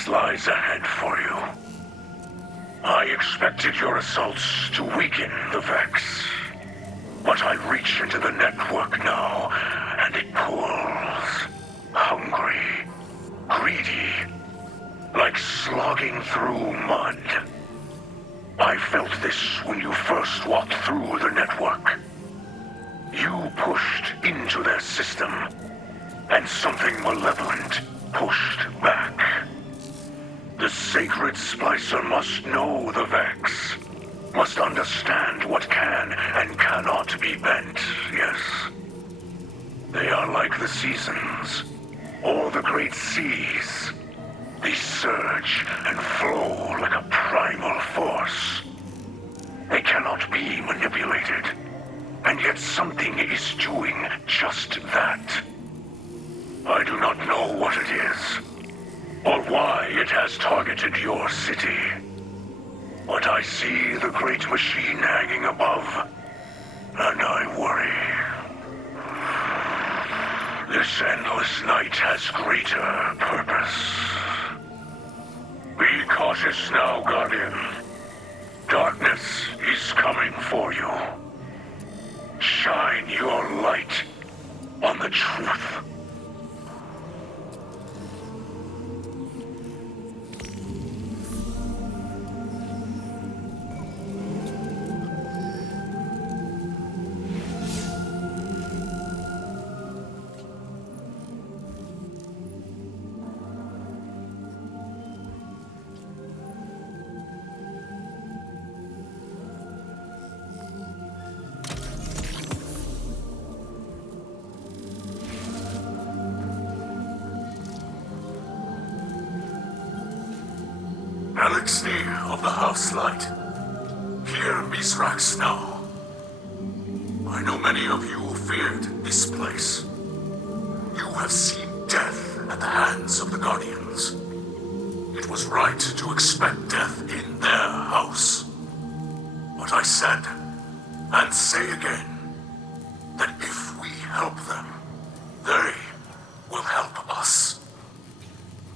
Darkness lies ahead for you. I expected your assaults to weaken the Vex. But I reach into the network now, and it pulls. Hungry. Greedy. Like slogging through mud. I felt this when you first walked through the network. You pushed into their system, and something malevolent pushed back. The sacred Splicer must know the Vex, must understand what can and cannot be bent, yes. They are like the seasons, or the great seas. They surge and flow like a primal force. They cannot be manipulated, and yet something is doing just that. I do not know what it is, or why it has targeted your city. But I see the great machine hanging above, and I worry. This endless night has greater purpose. Be cautious now, Guardian. Darkness is coming for you. Shine your light on the truth. Elixir of the House Light. Here in Mizrax now. I know many of you feared this place. You have seen death at the hands of the Guardians. It was right to expect death in their house. But I said, and say again, that if we help them, they will help us.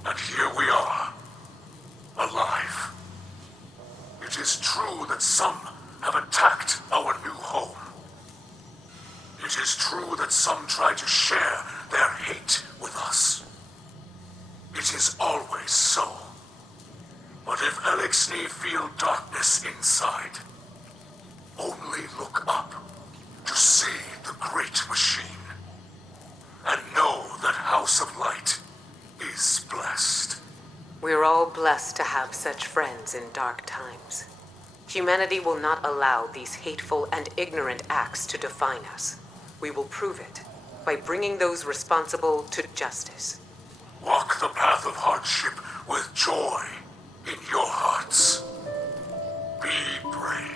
And here we are. Alive. It is true that some have attacked our new home. It is true that some try to share their hate with us. It is always so. But if Elixir feel darkness inside, only look up to see the great machine, and know that House of Light is blessed. We're all blessed to have such friends in dark times. Humanity will not allow these hateful and ignorant acts to define us. We will prove it by bringing those responsible to justice. Walk the path of hardship with joy in your hearts. Be brave.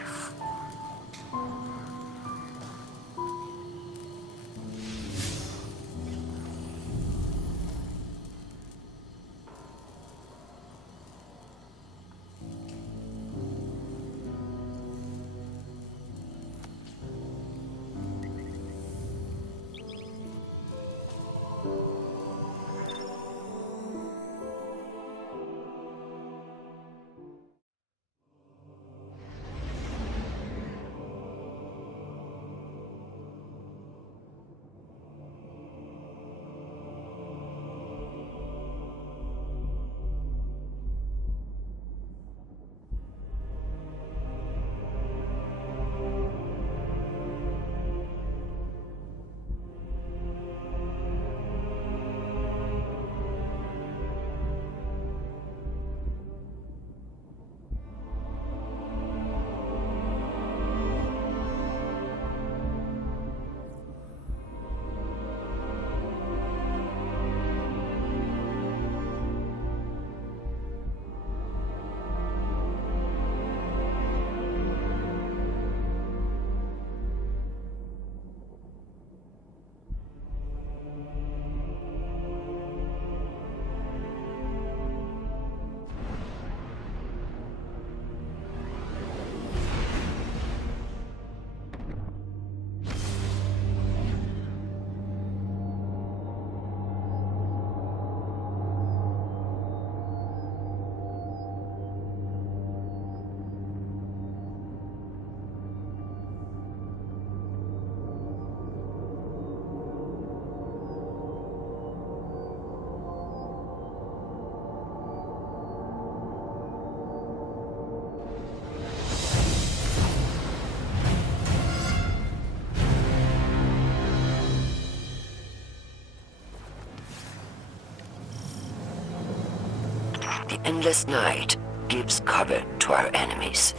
endless night gives cover to our enemies.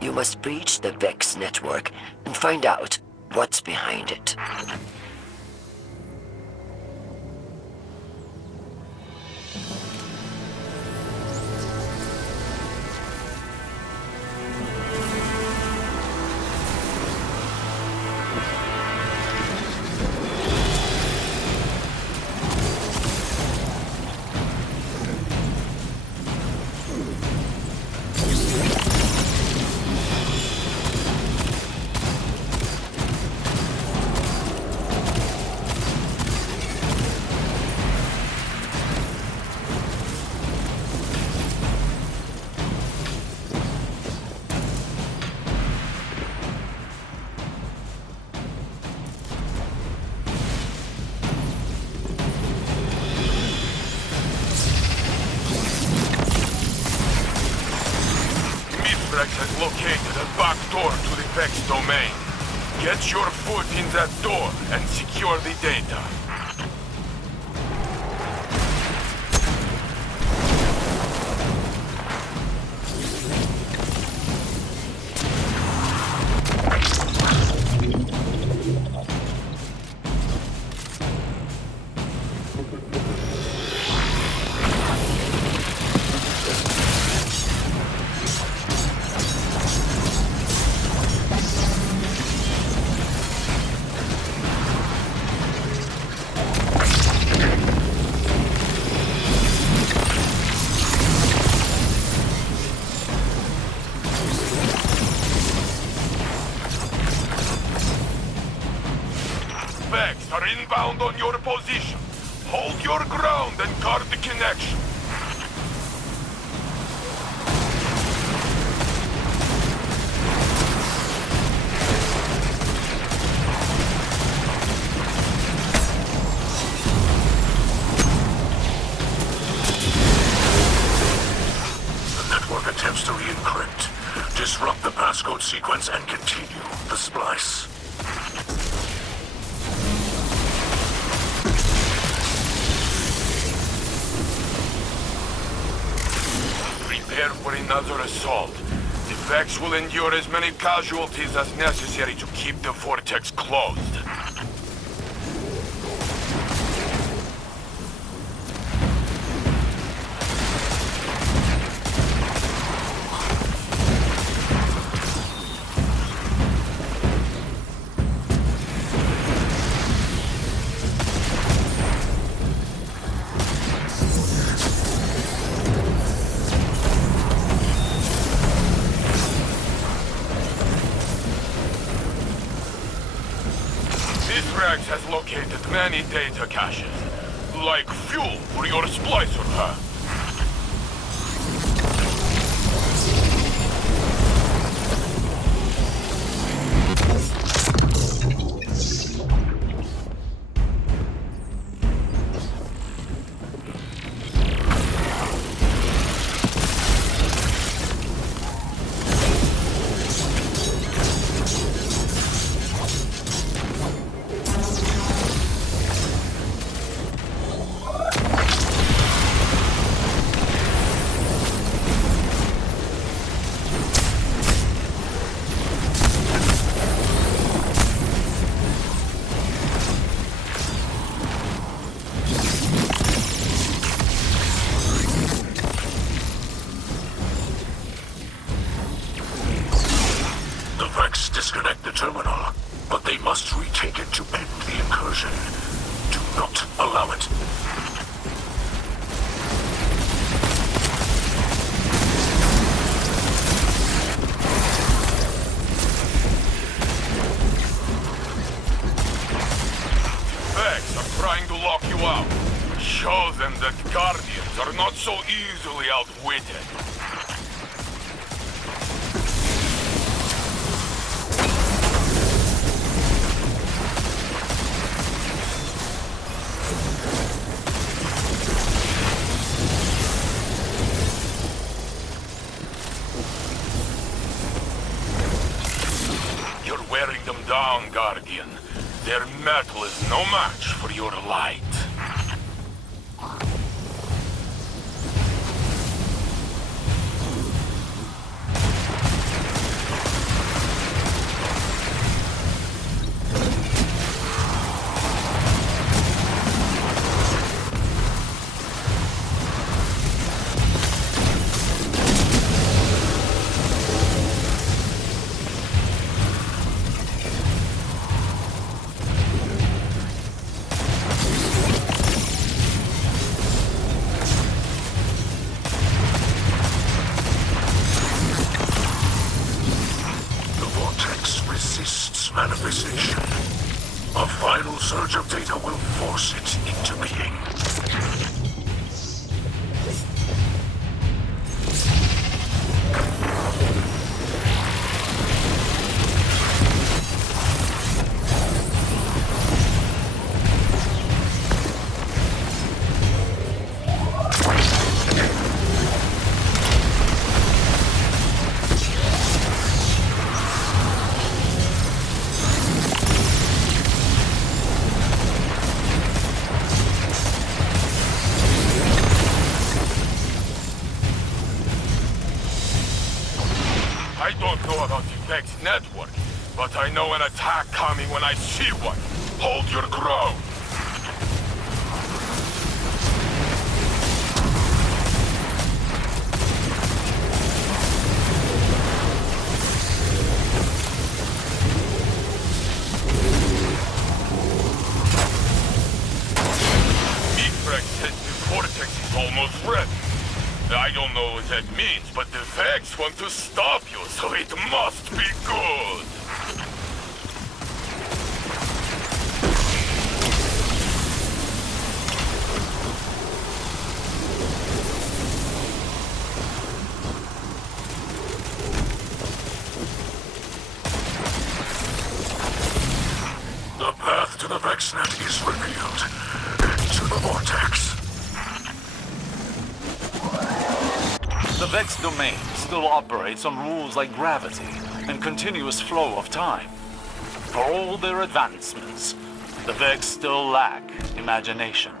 You must breach the Vex network and find out what's behind it. Has located a back door to the Vex domain. Get your foot in that door and secure the data. Vex are inbound on your position. Hold your ground and guard the connection. The network attempts to re-encrypt. Disrupt the passcode sequence and continue the splice. Prepare for another assault. The Vex will endure as many casualties as necessary to keep the vortex closed. Rex has located many data caches. Like fuel for your Splicer, huh? Disconnect the terminal, but they must retake it to end the incursion. Do not allow it. Vex are trying to lock you out. Show them that Guardians are not so easily outwitted. Wearing them down, Guardian. Their metal is no match for your light. force it into being. I don't know about the Vex network, but I know an attack coming when I see one. Hold your ground. Mifrag says the vortex is almost ready. I don't know what that means, but the Vex want to stop you, so it must be good. The path to the VexNet is revealed. Into the vortex. The Vex domain still operates on rules like gravity and continuous flow of time. For all their advancements, the Vex still lack imagination.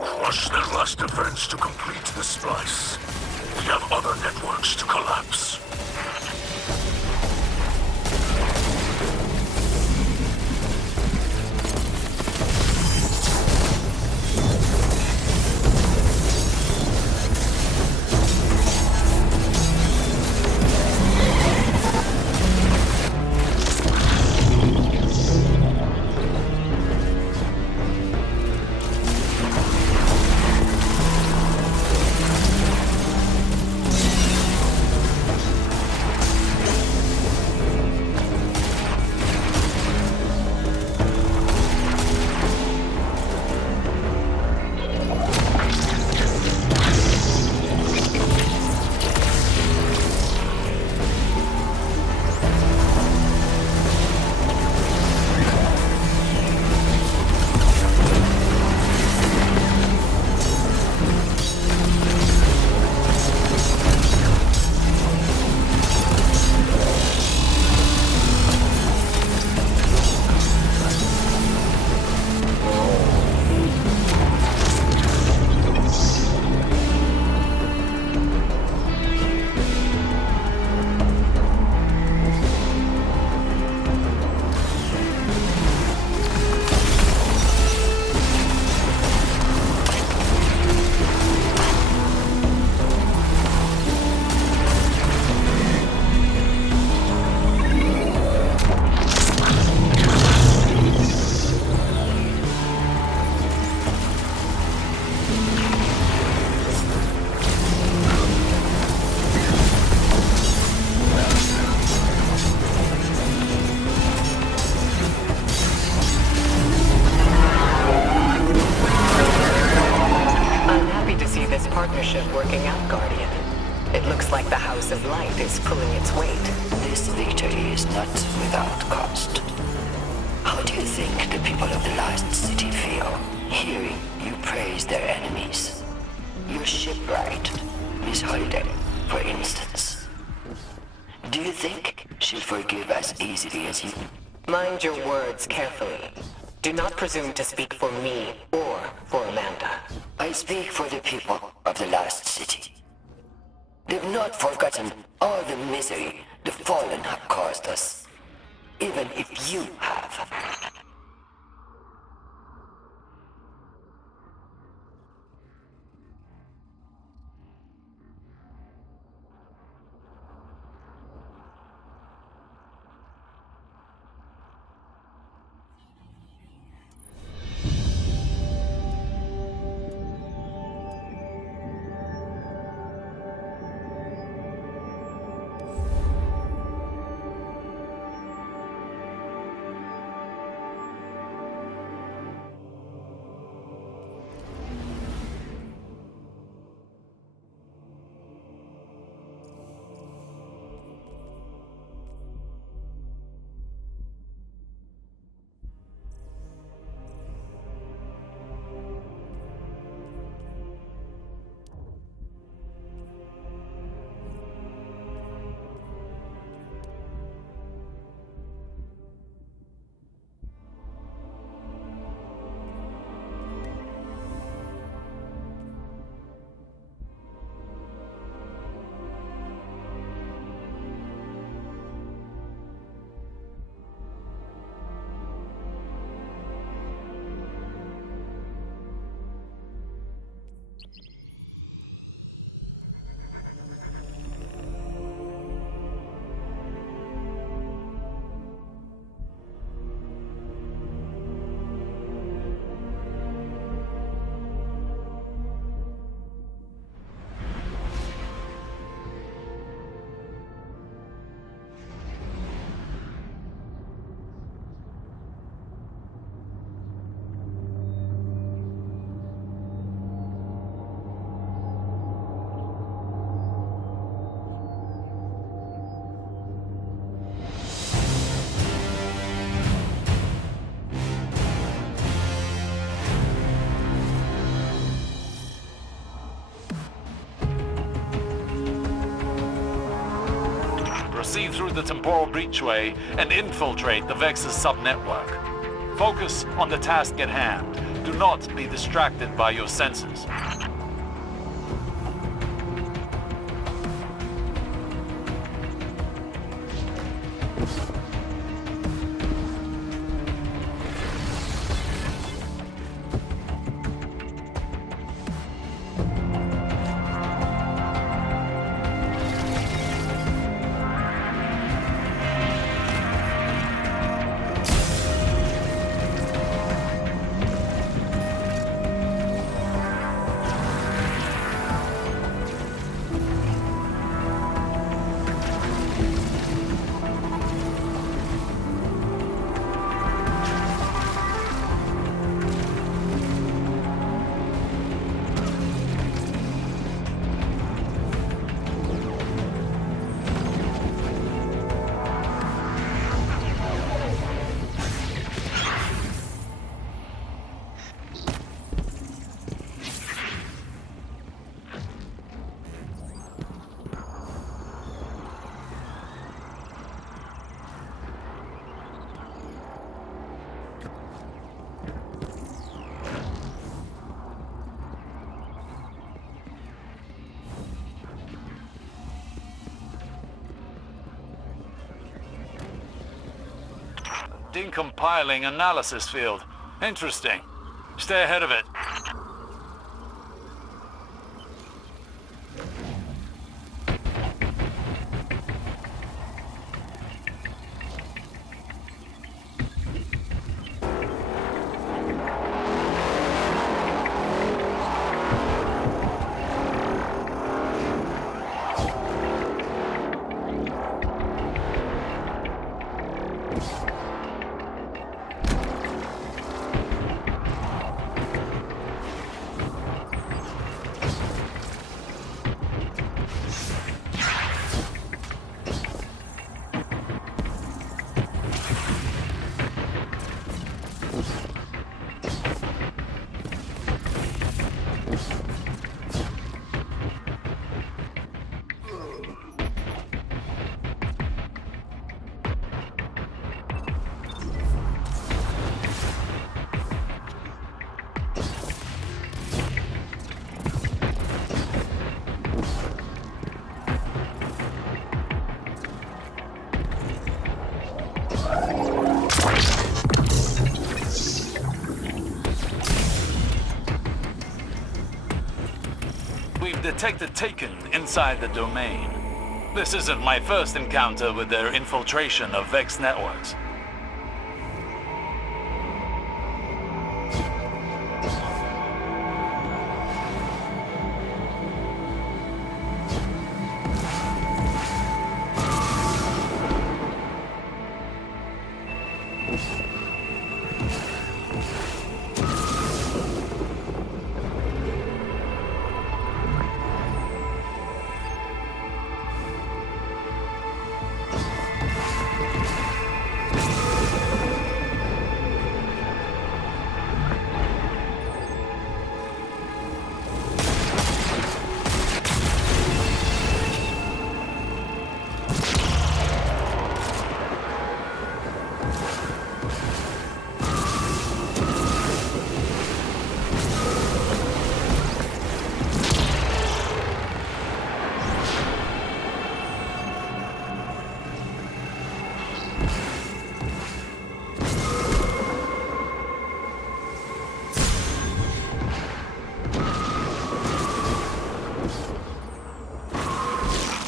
Crush their last defense to complete the splice. We have other networks to collapse. partnership working out, Guardian. It looks like the House of Light is pulling its weight. This victory is not without cost. How do you think the people of the lost city feel? hearing you praise their enemies. Your shipwright, Miss Holiday, for instance. Do you think she'll forgive as easily as you? Mind your words carefully. Do not presume to speak for me or for Amanda. I speak for the people of the Last City. They've not forgotten all the misery the Fallen have caused us, even if you have. Proceed through the temporal breachway and infiltrate the Vex's subnetwork. Focus on the task at hand. Do not be distracted by your senses. Decompiling analysis field. Interesting. Stay ahead of it. detected Taken inside the domain. This isn't my first encounter with their infiltration of Vex networks.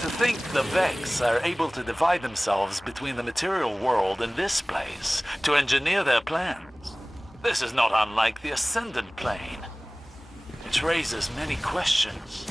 To think the Vex are able to divide themselves between the material world and this place to engineer their plans. This is not unlike the Ascendant Plane. It raises many questions.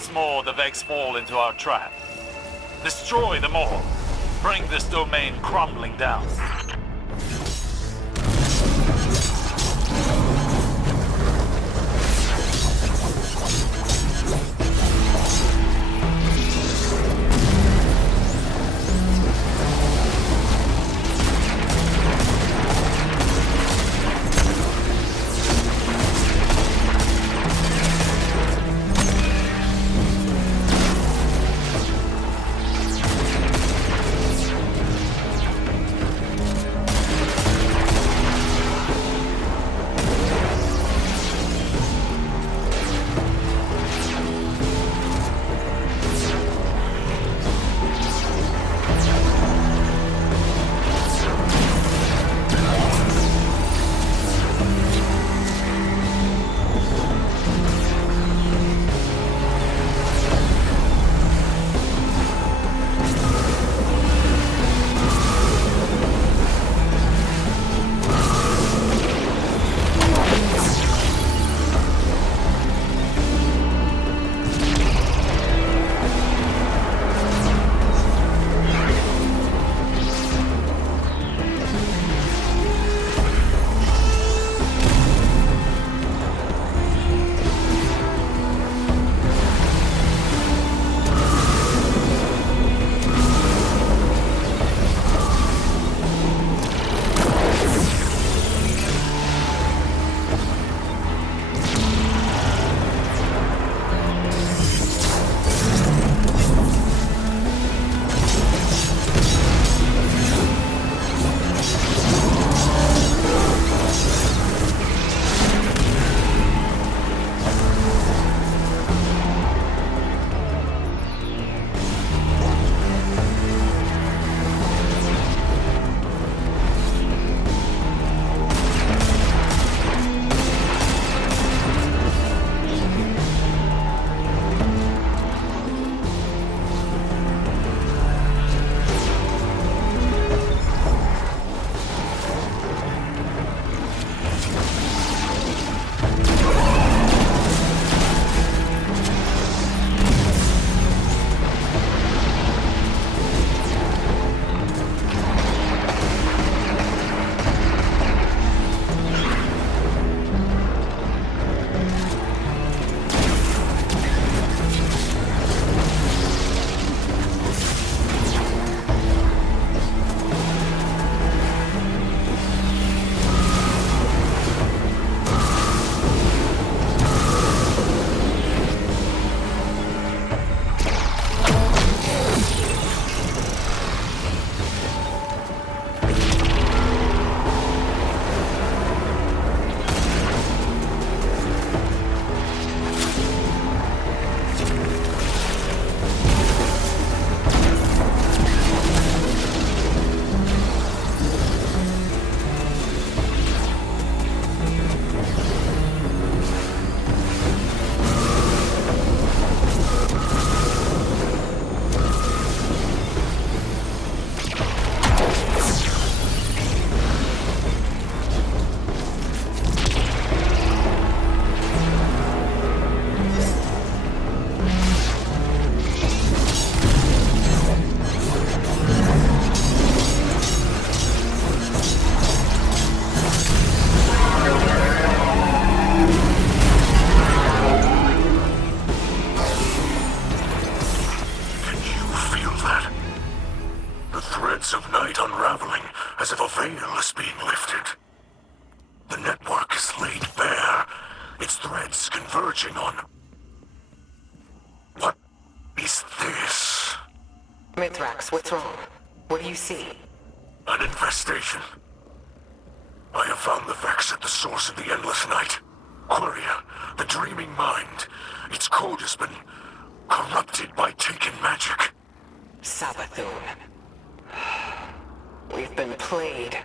once more the Vex fall into our trap. Destroy them all. Bring this domain crumbling down. converging on. What is this? Mithrax, what's wrong? What do you see? An infestation. I have found the Vex at the source of the endless night. Queria, the dreaming mind. Its code has been corrupted by taken magic. Sabathun. We've been played.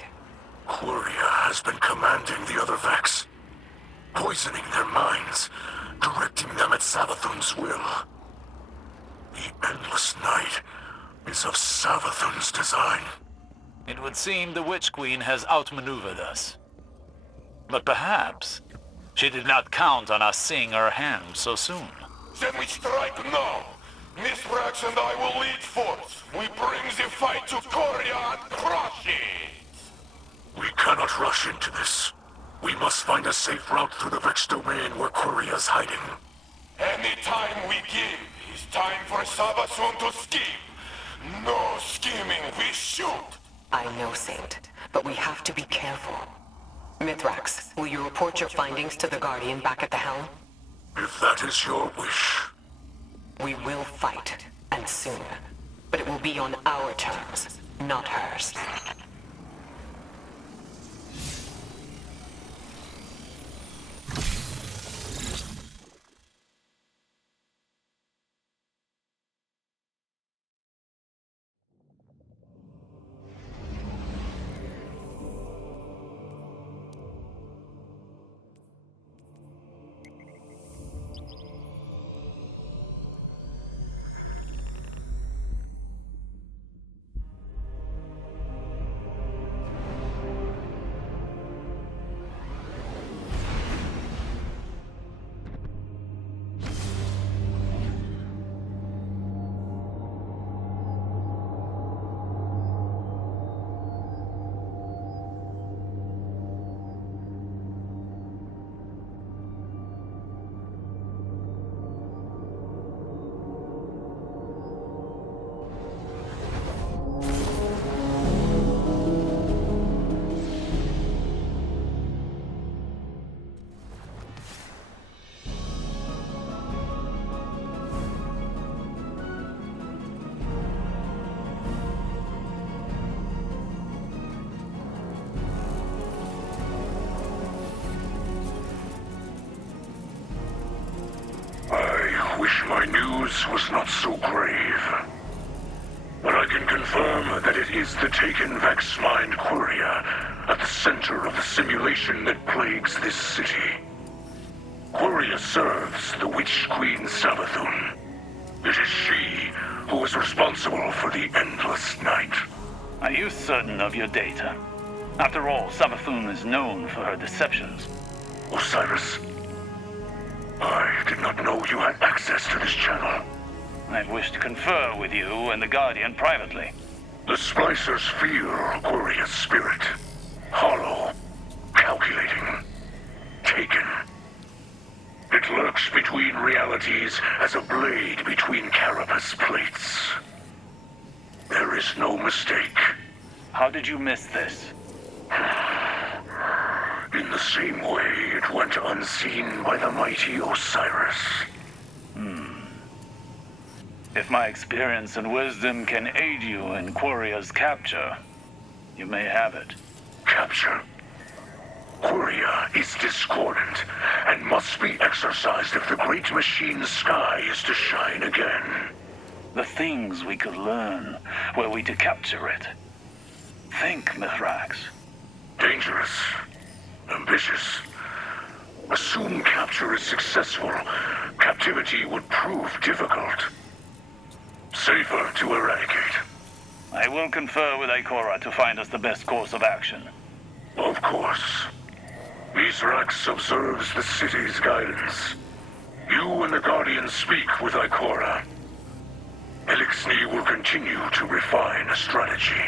Queria has been commanding the other Vex, poisoning their minds, directing them at Sabathun's will. The endless night is of Sabathun's design. It would seem the Witch Queen has outmaneuvered us. But perhaps she did not count on us seeing her hand so soon. Then we strike now. Mithrax and I will lead forth. We bring the fight to Korea and crush it! We cannot rush into this. We must find a safe route through the Vex domain where Korea's hiding. Any time we give is time for Sabasun to scheme. No scheming, we shoot! I know, Saint, but we have to be careful. Mithrax, will you report your findings to the Guardian back at the helm? If that is your wish. We will fight, and soon. But it will be on our terms, not hers. I wish my news was not so grave. But I can confirm that it is the taken Vex mind Quria at the center of the simulation that plagues this city. Quria serves the Witch Queen Savathun. It is she who is responsible for the endless night. Are you certain of your data? After all, Savathun is known for her deceptions. Osiris, I did not know you had access to this channel. I wish to confer with you and the Guardian privately. The Splicers feel Quiria's spirit. Hollow, calculating, taken. It lurks between realities as a blade between carapace plates. There is no mistake. How did you miss this? In the same way it went unseen by the mighty Osiris. If my experience and wisdom can aid you in Quiria's capture, you may have it. Capture. Quiria is discordant and must be exorcised if the great machine's sky is to shine again. The things we could learn were we to capture it. Think, Mithrax. Dangerous. Ambitious. Assume capture is successful. Captivity would prove difficult. Safer to eradicate. I will confer with Ikora to find us the best course of action. Of course. Mithrax observes the city's guidance. You and the Guardian speak with Ikora. Elixni will continue to refine a strategy.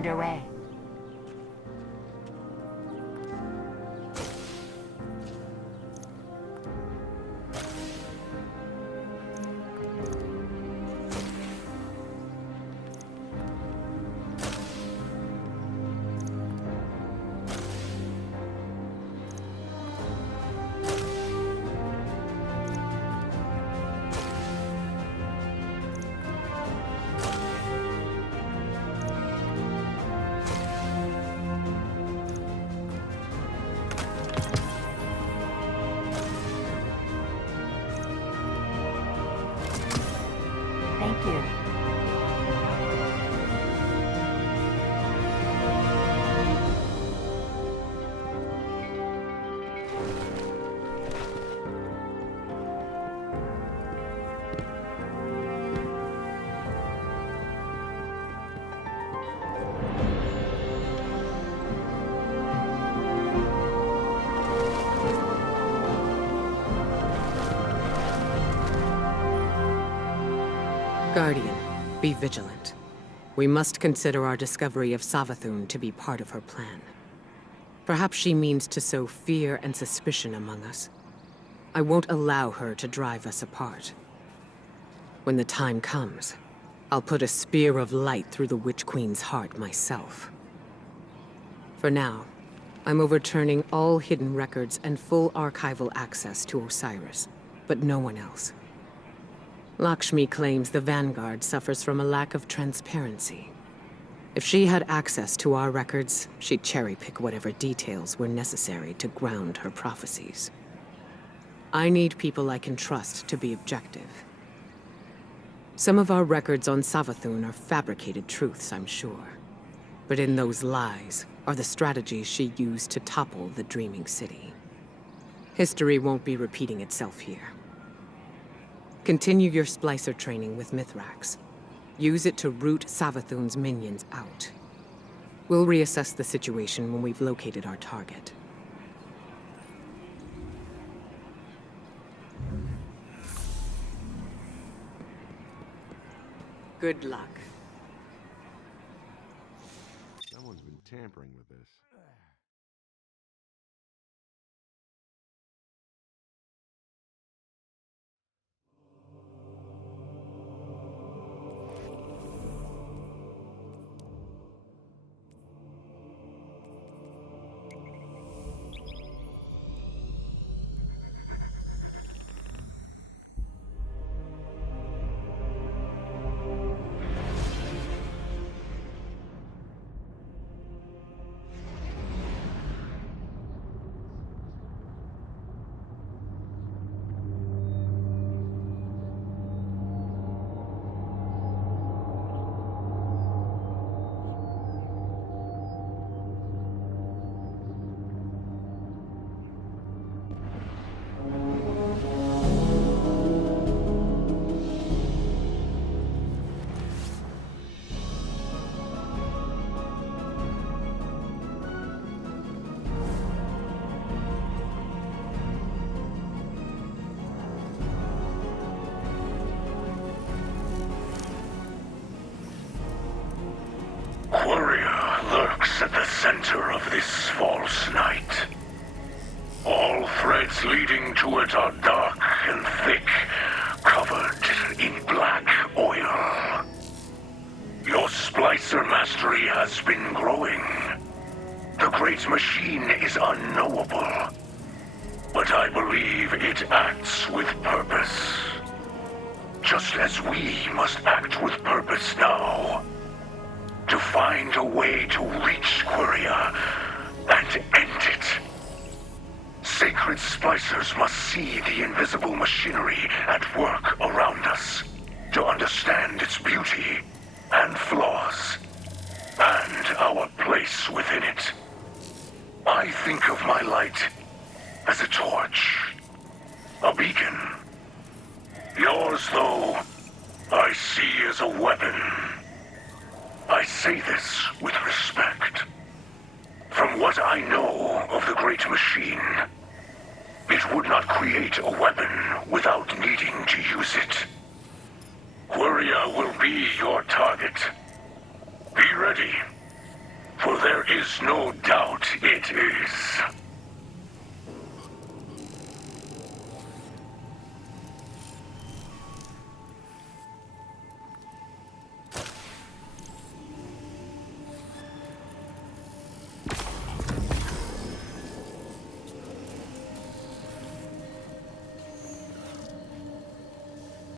underway. Thank you. Guardian, be vigilant. We must consider our discovery of Savathun to be part of her plan. Perhaps she means to sow fear and suspicion among us. I won't allow her to drive us apart. When the time comes, I'll put a spear of light through the Witch Queen's heart myself. For now, I'm overturning all hidden records and full archival access to Osiris, but no one else. Lakshmi claims the Vanguard suffers from a lack of transparency. If she had access to our records, she'd cherry-pick whatever details were necessary to ground her prophecies. I need people I can trust to be objective. Some of our records on Savathun are fabricated truths, I'm sure. But in those lies are the strategies she used to topple the Dreaming City. History won't be repeating itself here. Continue your Splicer training with Mithrax. Use it to root Savathun's minions out. We'll reassess the situation when we've located our target. Good luck. Someone's been tampering with this. At the center of this false night. All threads leading to it are dark and thick, covered in black oil. Your Splicer mastery has been growing. The great machine is unknowable, but I believe it acts with purpose. Just as we must act with purpose now. To find a way to reach Quria and end it. Sacred Splicers must see the invisible machinery at work around us to understand its beauty and flaws, and our place within it. I think of my light as a torch, a beacon. Yours, though, I see as a weapon. I say this with respect. From what I know of the Great Machine, it would not create a weapon without needing to use it. Quria will be your target. Be ready. is no doubt it is.